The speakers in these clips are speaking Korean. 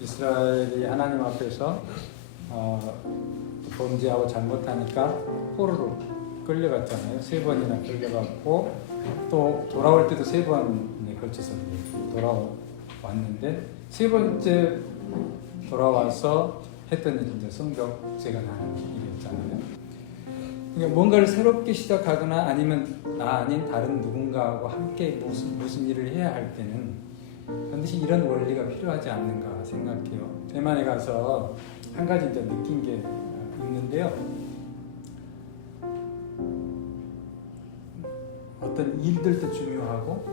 이스라엘이 하나님 앞에서 범죄하고 잘못하니까 포로로 끌려갔잖아요. 3번이나 끌려갔고 또 돌아올 때도 3번에 걸쳐서 돌아왔는데 3번째 돌아와서 했던 일이 이제 성벽제가 나는 일이었잖아요. 그러니까 뭔가를 새롭게 시작하거나 아니면 나 아닌 다른 누군가하고 함께 무슨 일을 해야 할 때는 반드시 이런 원리가 필요하지 않는가 생각해요. 대만에 가서 한 가지 이제 느낀 게 있는데요. 어떤 일들도 중요하고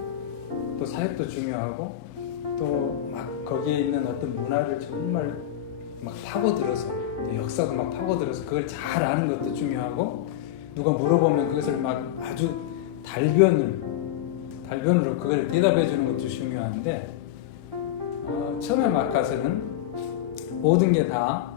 또 사역도 중요하고 또 막 거기에 있는 어떤 문화를 정말 막 파고들어서 역사도 막 파고들어서 그걸 잘 아는 것도 중요하고 누가 물어보면 그것을 막 아주 달변으로 그걸 대답해 주는 것도 중요한데 처음에 막 가서는 모든 게 다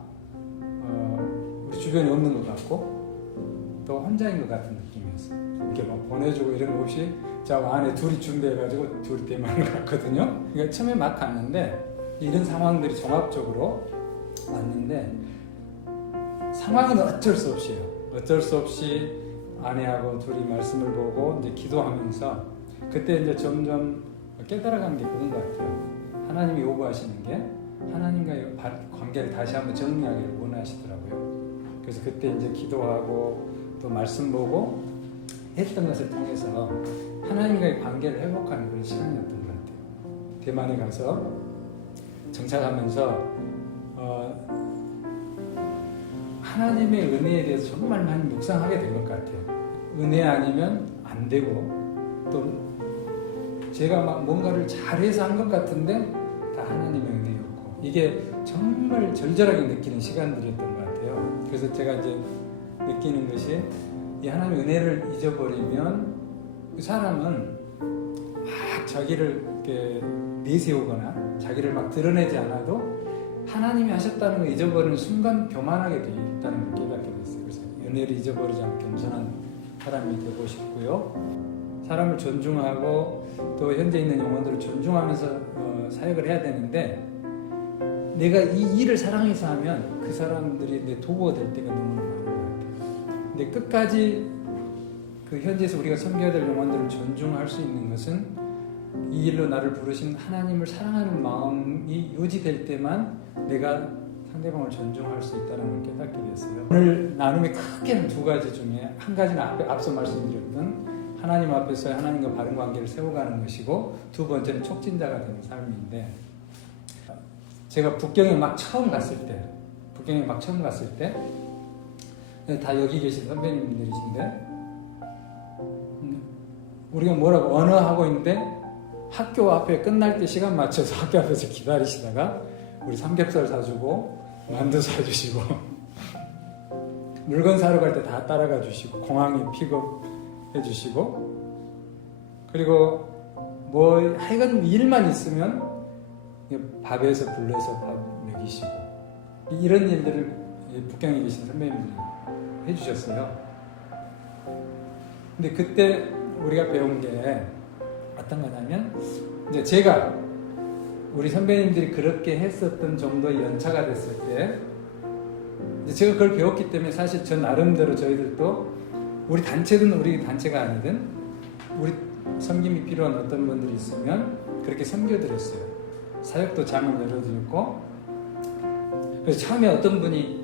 우리 주변에 없는 것 같고 또 혼자인 것 같은 느낌이었어요. 이렇게 막 보내주고 이런 거 없이 저 안에 둘이 준비해가지고 둘이 대만을 갔거든요. 그러니까 처음에 막 갔는데 이런 상황들이 종합적으로 왔는데 상황은 어쩔 수 없이요. 어쩔 수 없이 아내하고 둘이 말씀을 보고 이제 기도하면서 그때 이제 점점 깨달아간 게 그런 것 같아요. 하나님이 요구하시는 게 하나님과의 관계를 다시 한번 정리하기를 원하시더라고요. 그래서 그때 이제 기도하고 또 말씀 보고 했던 것을 통해서 하나님과의 관계를 회복하는 그런 시간이었던 것 같아요. 대만에 가서 정착하면서 하나님의 은혜에 대해서 정말 많이 묵상하게 된 것 같아요. 은혜 아니면 안 되고 또 제가 막 뭔가를 잘해서 한 것 같은데 다 하나님의 은혜였고 이게 정말 절절하게 느끼는 시간들이었던 것 같아요. 그래서 제가 이제 느끼는 것이 이 하나님의 은혜를 잊어버리면 그 사람은 막 자기를 이렇게 내세우거나 자기를 막 드러내지 않아도 하나님이 하셨다는 걸 잊어버리는 순간 교만하게 되어 있다는 걸 깨닫게 됐어요. 그래서 은혜를 잊어버리지 않고 겸손한 사람이 되고 싶고요. 사람을 존중하고 또 현재 있는 영혼들을 존중하면서 사역을 해야 되는데 내가 이 일을 사랑해서 하면 그 사람들이 내 도구가 될 때가 너무 많은 것 같아요. 근데 끝까지 그 현지에서 우리가 섬겨야 될 영혼들을 존중할 수 있는 것은 이 일로 나를 부르신 하나님을 사랑하는 마음이 유지될 때만 내가 상대방을 존중할 수 있다는 걸 깨닫게 됐어요. 오늘 나눔의 크게는 2가지 중에 한 가지는 앞서 말씀드렸던 하나님 앞에서 하나님과 바른 관계를 세워가는 것이고 2번째는 촉진자가 되는 삶인데 제가 북경에 막 처음 갔을 때 다 여기 계신 선배님들이신데 우리가 뭐라고 언어하고 있는데 학교 앞에 끝날 때 시간 맞춰서 학교 앞에서 기다리시다가 우리 삼겹살 사주고 만두 사주시고 물건 사러 갈 때 다 따라가 주시고 공항에 픽업해 주시고 그리고 뭐 하여간 일만 있으면 밥에서 불러서 밥 먹이시고 이런 일들을 북경에 계신 선배님들이 해주셨어요. 근데 그때 우리가 배운 게 어떤 거냐면 이제 제가 우리 선배님들이 그렇게 했었던 정도의 연차가 됐을 때 이제 제가 그걸 배웠기 때문에 사실 저 나름대로 저희들도 우리 단체든 우리 단체가 아니든 우리 섬김이 필요한 어떤 분들이 있으면 그렇게 섬겨드렸어요. 사역도 장을 열어드렸고 그래서 처음에 어떤 분이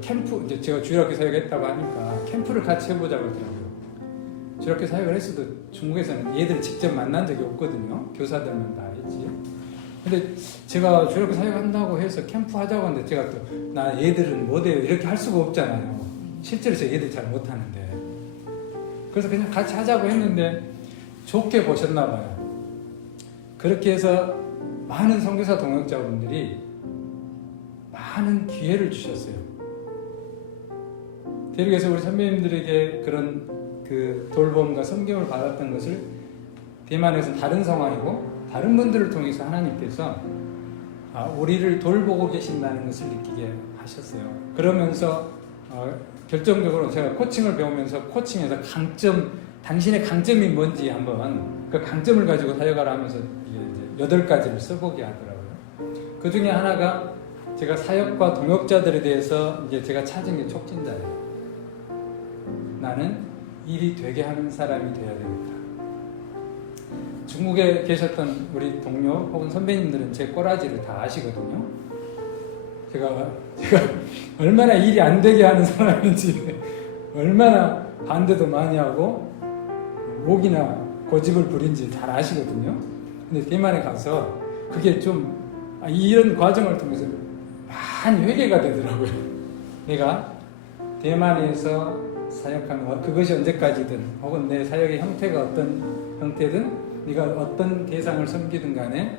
캠프 이제 제가 주일학교 사역했다고 하니까 캠프를 같이 해보자고 하더라고요. 저렇게 사역을 했어도 중국에서는 얘들 직접 만난 적이 없거든요. 교사들만 다 했지. 근데 제가 저렇게 사역한다고 해서 캠프 하자고 하는데 제가 또 나 얘들은 못해요 이렇게 할 수가 없잖아요. 실제로 저 얘들 잘 못하는데 그래서 그냥 같이 하자고 했는데 좋게 보셨나 봐요. 그렇게 해서 많은 선교사 동역자분들이 많은 기회를 주셨어요. 대륙에서 우리 선배님들에게 그런 그 돌봄과 섬김을 받았던 것을 대만에서 다른 상황이고 다른 분들을 통해서 하나님께서 우리를 돌보고 계신다는 것을 느끼게 하셨어요. 그러면서 결정적으로 제가 코칭을 배우면서 코칭에서 당신의 강점이 뭔지 한번 그 강점을 가지고 사역하라 하면서 이제 8가지를 써보게 하더라고요. 그 중에 하나가 제가 사역과 동역자들에 대해서 이제 제가 찾은 게 촉진자예요. 나는 일이 되게 하는 사람이 되어야 되겠다. 중국에 계셨던 우리 동료 혹은 선배님들은 제 꼬라지를 다 아시거든요. 제가 얼마나 일이 안 되게 하는 사람인지, 얼마나 반대도 많이 하고 목이나 고집을 부린지 잘 아시거든요. 근데 대만에 가서 그게 좀 이런 과정을 통해서 많이 회개가 되더라고요. 내가 대만에서 사역하는 그것이 언제까지든 혹은 내 사역의 형태가 어떤 형태든 네가 어떤 대상을 섬기든 간에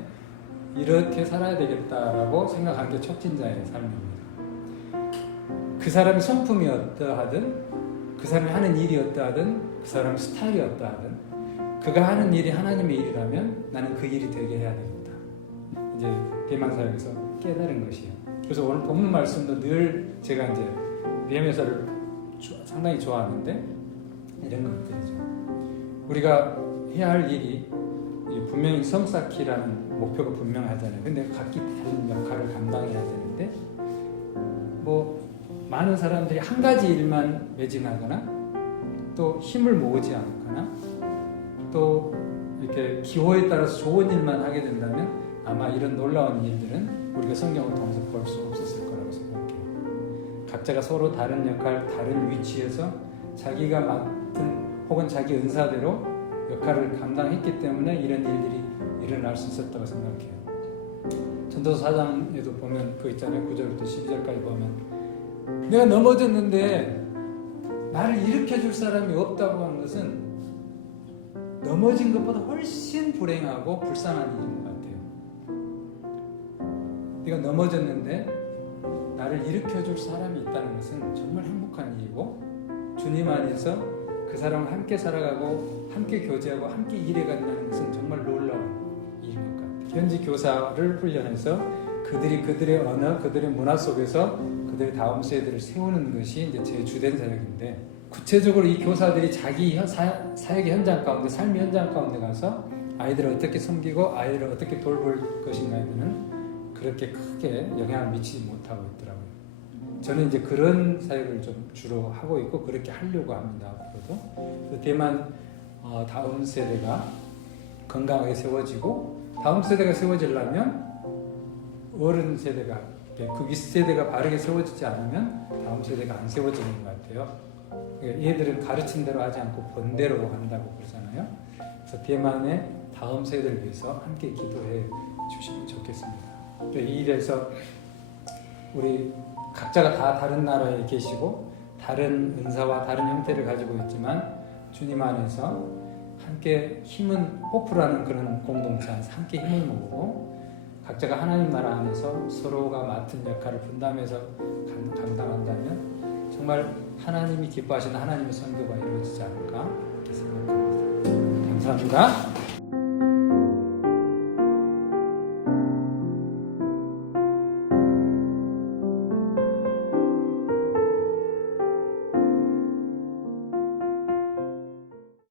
이렇게 살아야 되겠다라고 생각한 게 촉진자의 삶입니다. 그 사람의 성품이 어떠하든 그 사람이 하는 일이 어떠하든 그 사람의 스타일이 어떠하든 그가 하는 일이 하나님의 일이라면 나는 그 일이 되게 해야 되겠다. 이제 대만 사역에서 깨달은 것이에요. 그래서 오늘 본문 말씀도 늘 제가 이제 비엠에서를 상당히 좋아하는데 이런 것들이죠. 우리가 해야 할 일이 분명히 성 쌓기라는 목표가 분명하잖아요. 근데 각기 다른 역할을 감당해야 되는데 뭐 많은 사람들이 한 가지 일만 매진하거나 또 힘을 모으지 않거나 또 이렇게 기호에 따라서 좋은 일만 하게 된다면 아마 이런 놀라운 일들은 우리가 성경을 통해서 볼 수 없었을 거라고 생각해요. 각자가 서로 다른 역할, 다른 위치에서 자기가 맡은 혹은 자기 은사대로 역할을 감당했기 때문에 이런 일들이 일어날 수 있었다고 생각해요. 전도서 4장에도 보면 그 있잖아요. 9절부터 12절까지 보면 내가 넘어졌는데 나를 일으켜줄 사람이 없다고 하는 것은 넘어진 것보다 훨씬 불행하고 불쌍한 일인 것 같아요. 네가 넘어졌는데 나를 일으켜줄 사람이 있다는 것은 정말 행복한 일이고 주님 안에서 그 사람과 함께 살아가고 함께 교제하고 함께 일해간다는 것은 정말 놀라운 일인 것 같아요. 현지 교사를 훈련해서 그들의 언어, 그들의 문화 속에서 그들의 다음 세대를 세우는 것이 이제 제 주된 사역인데 구체적으로 이 교사들이 자기 사역의 현장 가운데, 삶의 현장 가운데 가서 아이들을 어떻게 섬기고 아이들을 어떻게 돌볼 것인가에 대한 그렇게 크게 영향을 미치지 못하고 있더라고요. 저는 이제 그런 사역을 좀 주로 하고 있고 그렇게 하려고 합니다. 앞으로도. 대만 다음 세대가 건강하게 세워지고 다음 세대가 세워지려면 어른 세대가 그 윗세대가 바르게 세워지지 않으면 다음 세대가 안 세워지는 것 같아요. 얘들은 가르친 대로 하지 않고 본 대로 한다고 그러잖아요. 그래서 대만의 다음 세대를 위해서 함께 기도해 주시면 좋겠습니다. 이 일에서 우리 각자가 다 다른 나라에 계시고 다른 은사와 다른 형태를 가지고 있지만 주님 안에서 함께 호프라는 그런 공동체 안에서 함께 힘을 모으고 각자가 하나님 나라 안에서 서로가 맡은 역할을 분담해서 감당한다면 정말 하나님이 기뻐하시는 하나님의 선교가 이루어지지 않을까 이렇게 생각합니다. 감사합니다.